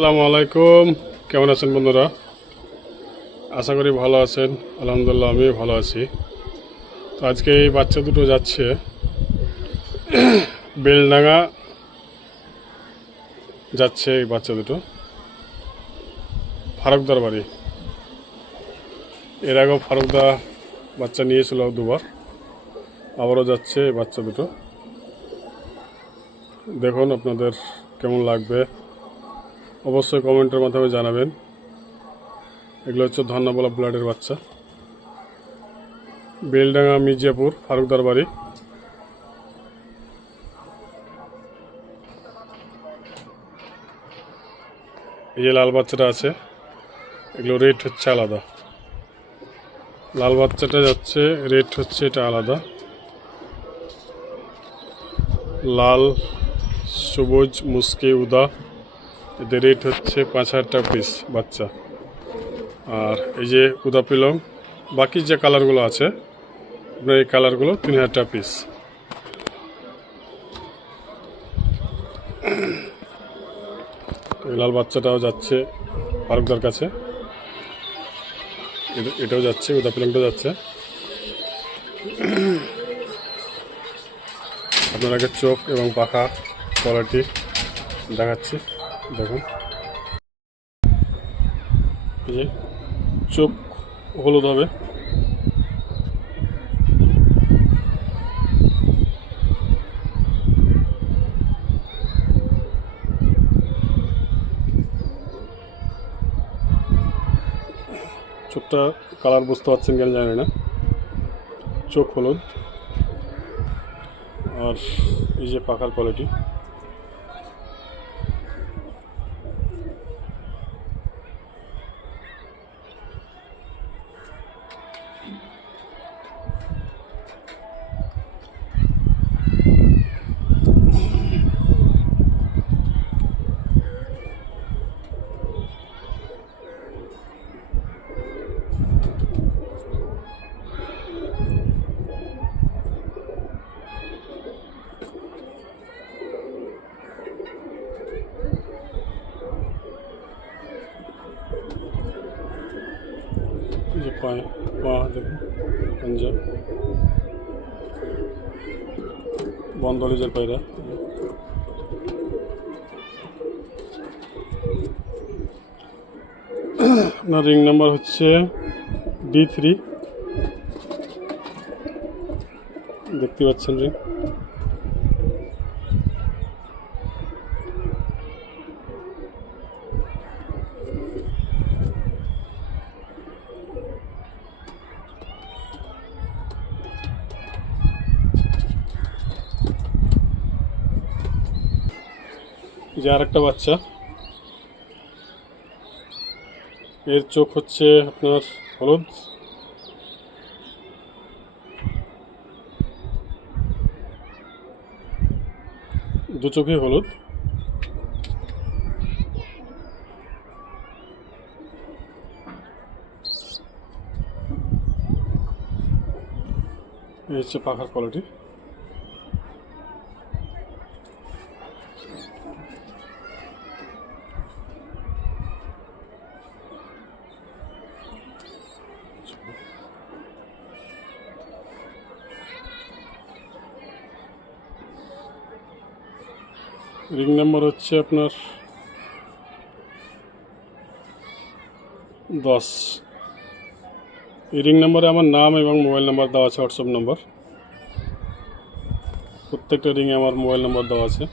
আসসালামু আলাইকুম। কেমন আছেন বন্ধুরা? আশা করি ভালো আছেন। আলহামদুলিল্লাহ আমিও ভালো আছি। তো আজকে এই বাচ্চা দুটো যাচ্ছে বেলডাঙ্গা যাচ্ছে। এই বাচ্চা দুটো ফারুকদার বাড়ি। এর আগেও ফারুকদা বাচ্চা নিয়েছিল দুবার, আবারও যাচ্ছে এই বাচ্চা দুটো। দেখুন আপনাদের কেমন লাগবে অবশ্যই কমেন্টের মাধ্যমে জানাবেন। এগুলো হচ্ছে ধন্যবাদ ব্লাডের বাচ্চা। বেলডাঙ্গা মির্জাপুর ফারুকদার বাড়ি। এই যে লাল বাচ্চাটা আছে, এগুলো রেট হচ্ছে আলাদা। লাল বাচ্চাটা যাচ্ছে, রেট হচ্ছে এটা আলাদা। লাল, সবুজ, মুসকি, উদা, এদের রেট হচ্ছে 5,000 টাকা পিস বাচ্চা। আর এই যে উদা পিলং, বাকি যে কালারগুলো আছে আপনার এই কালারগুলো 3,000 টাকা পিস। এই লাল বাচ্চাটাও যাচ্ছে ফারুকদার কাছে, এটাও যাচ্ছে, উদা পিলংটাও যাচ্ছে। আপনাকে চোখ এবং পাখা কোয়ালিটি দেখাচ্ছি, দেখুন। এই যে চোখ হলুদ হবে, চোখটা কালার বুঝতে পারছেন কেন জানি না, চোখ হলুদ। আর এই যে পাখার কোয়ালিটি, এই যে পায়ে পা দেখুন, পাঞ্জাব বন্ধলিজের পায়রা। আপনার রিং নাম্বার হচ্ছে D3, দেখতে পাচ্ছেন রিং। এই যে আরেকটা বাচ্চা, এর চোখ হচ্ছে আপনার হলুদ, দু চোখে হলুদ। এই হচ্ছে পাখার কোয়ালিটি। রিং নাম্বার হচ্ছে আপনার 10। এই রিং নাম্বারে আমার নাম এবং মোবাইল নাম্বার দেওয়া আছে, হোয়াটসঅ্যাপ নাম্বার। প্রত্যেকটা রিংয়ে আমার মোবাইল নাম্বার দেওয়া আছে।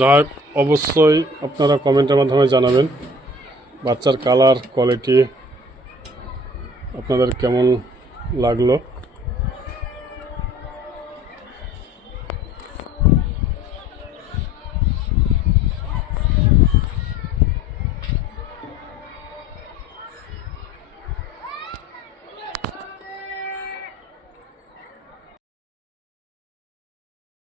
যাই হোক, অবশ্যই আপনারা কমেন্টের মাধ্যমে জানাবেন বাচ্চার কালার কোয়ালিটি আপনাদের কেমন লাগলো।